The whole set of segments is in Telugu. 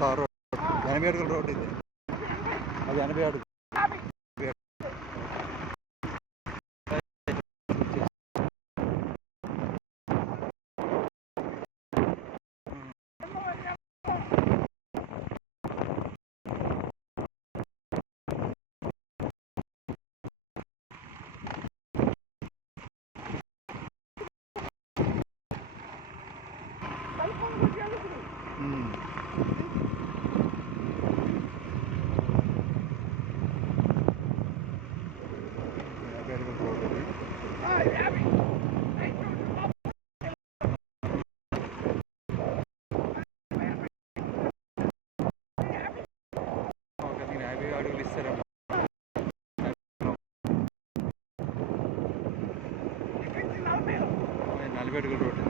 తార్ రోడ్ 80 అడుగుల రోడ్ ఇది. అది 80 అడుగులు. అడుగులు ఇస్తారా? 40 అడుగుల రోడ్డు.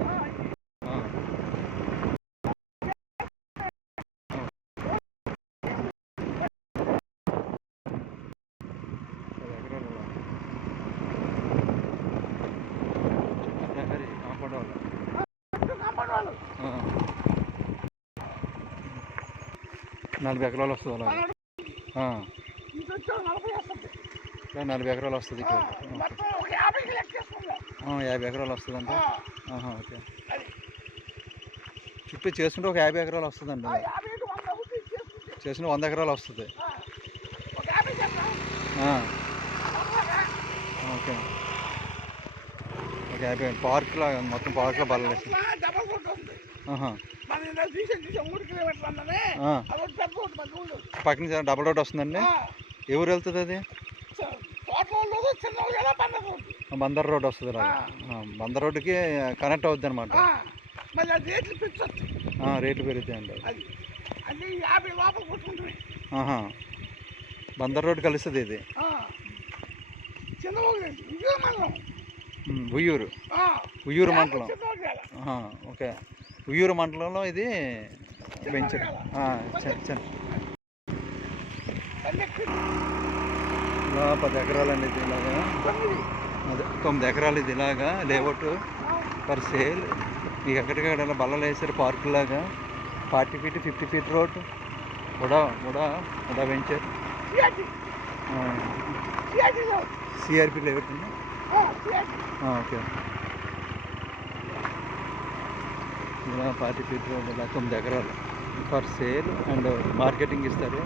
40 ఎకరాలు వస్తుంది అలా. 40 ఎకరాలు వస్తుంది ఇక్కడ. 50 ఎకరాలు వస్తుంది అంటే. ఓకే, చుట్టూ చేసుకుంటే ఒక 50 ఎకరాలు వస్తుందండి. చేసిన 100 ఎకరాలు వస్తుంది. ఓకే, ఒక 50 పార్క్లో మొత్తం పార్క్లో బల్లలేసి పక్క నుంచి డబల్ రోడ్ వస్తుందండి. ఎవరు వెళ్తుంది అది? బందర్ రోడ్ వస్తుంది. బందర్ రోడ్డుకి కనెక్ట్ అవుద్ది అనమాట. రేట్లు పెరుగుతాయండి. బందర్ రోడ్డు కలుస్తుంది ఇది. ఉయ్యూరు మండలం. ఓకే, ఉయ్యూరు మండలంలో ఇది వెంచర్. 10 ఎకరాలండి ఇది. ఇలాగా అదే 9 ఎకరాలు ఇది. ఇలాగా లేఅవుట్ ఫర్ సేల్. మీకు ఎక్కడికక్కడ బల్లలు వేసారు పార్కులాగా. 40 feet 50 feet రోడ్. ఉడా వెంచర్. సిఆర్పి లేఅవుట్ అండి. ఓకే, ఇలా 40 feet రోడ్. ఇలా 9 ఎకరాలు ఫర్ సేల్ అండ్ మార్కెటింగ్ ఇస్తారు.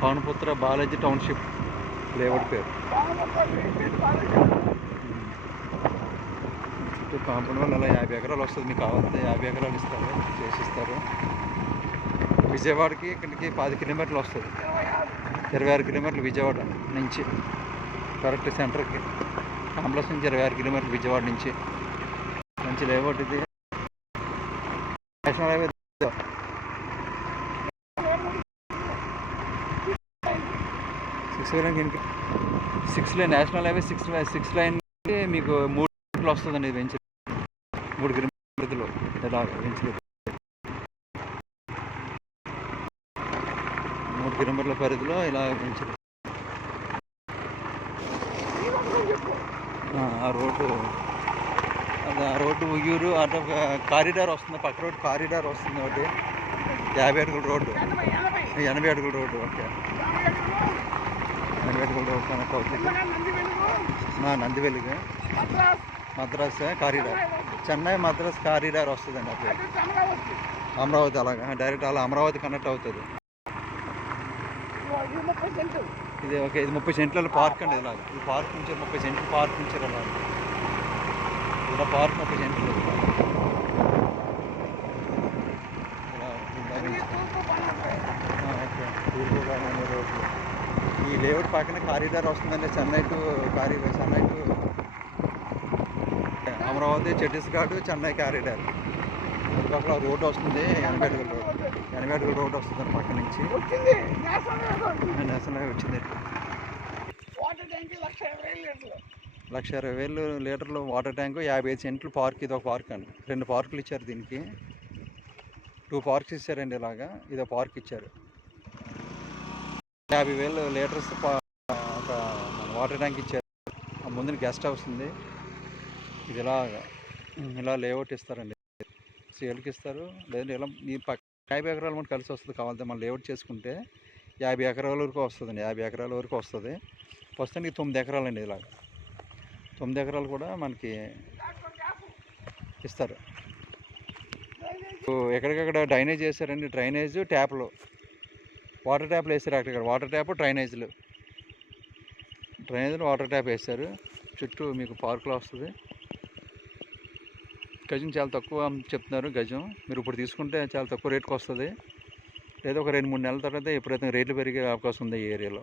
పవనపుత్ర బాలాజీ టౌన్షిప్ లేఅవుట్ పేరు. చుట్టూ కాంపౌండ్ వల్ల అలా 50 ఎకరాలు వస్తుంది. మీకు కావాలంటే 50 ఎకరాలు ఇస్తారు, చేసిస్తారు. విజయవాడకి ఇక్కడికి 10 కిలోమీటర్లు వస్తుంది. 26 కిలోమీటర్లు విజయవాడ నుంచి కరెక్ట్ సెంటర్కి. కాంప్లెక్స్ నుంచి 26 కిలోమీటర్లు విజయవాడ నుంచి. మంచి లేఅవుట్ ఇది. National highway 6 line national highway 6 line మీకు 3 కిలోమీటర్లు వస్తుందండి. ఇది వెంచర్ 3 కిలోమీటర్లు ఇలా వెంచర్. 3 కిలోమీటర్ల పరిధిలో ఇలా వెంచర్. ఆ రోడ్డు ఉయ్యూరు అటు కారిడార్ వస్తుంది. పక్క రోడ్డు కారిడార్ వస్తుంది. ఒకటి 50 అడుగుల రోడ్డు, 80 అడుగుల రోడ్డు. ఓకే, 80 అడుగుల రోడ్డు కనెక్ట్ అవుతుంది. నందివెలుగు మద్రాస్ కారిడార్, చెన్నై మద్రాస్ కారిడార్ వస్తుందండి. అప్పుడు అమరావతి అలాగా డైరెక్ట్ అలా అమరావతి కనెక్ట్ అవుతుంది. ఇది ఓకే, ఇది 30 సెంట్ల పార్క్ అండి. ఇలా ఈ పార్క్ నుంచి 30 సెంట్లు పార్క్ నుంచి ఇలా పార్క్ 30 సెంట్లు. ఓకే, తూర్పు గోదావరి రోడ్లు. ఈ లేఅవుట్ పక్కన కారిడార్ వస్తుందండి. Chennai to Amaravati, Chhattisgarh, Chennai corridor. పక్కన రోడ్డు వస్తుంది. 80 అడుగుల రోడ్డు వస్తుంది పక్క నుంచి. నేషనల్ హైవే వచ్చింది. 1,20,000 లీటర్లు వాటర్ ట్యాంకు, 55 సెంట్లు పార్క్. ఇది ఒక పార్క్ అండి. 2 పార్కులు ఇచ్చారు దీనికి. 2 పార్క్స్ ఇచ్చారండి. ఇలాగా ఇదో పార్క్ ఇచ్చారు. 50,000 లీటర్స్ ఒక వాటర్ ట్యాంక్ ఇచ్చారు. ముందున గెస్ట్ హౌస్ ఉంది. ఇది ఇలా లేఅవుట్ ఇస్తారండి. సేల్కి ఇస్తారు. లేదంటే ఇలా ఈ 50 ఎకరాల మనకు కలిసి వస్తుంది. కావాలంటే మనం లేఅవుట్ చేసుకుంటే 50 ఎకరాల వరకు వస్తుందండి. 50 ఎకరాల వరకు వస్తుంది. ప్రస్తుతానికి 9 ఎకరాలండి. 9 ఎకరాలు కూడా మనకి ఇస్తారు. ఎక్కడికక్కడ డ్రైనేజ్ చేశారండి. డ్రైనేజ్ ట్యాప్లు, వాటర్ ట్యాప్లు వేసారు. అక్కడ వాటర్ ట్యాప్, డ్రైనేజ్లు వాటర్ ట్యాప్ వేస్తారు. చుట్టూ మీకు పార్కులో వస్తుంది. గజం చాలా తక్కువ చెప్తున్నారు. గజం మీరు ఇప్పుడు తీసుకుంటే చాలా తక్కువ రేటుకి వస్తుంది. లేదా ఒక 2-3 నెలల తర్వాత ఎప్పుడైతే రేట్లు పెరిగే అవకాశం ఉంది ఈ ఏరియాలో.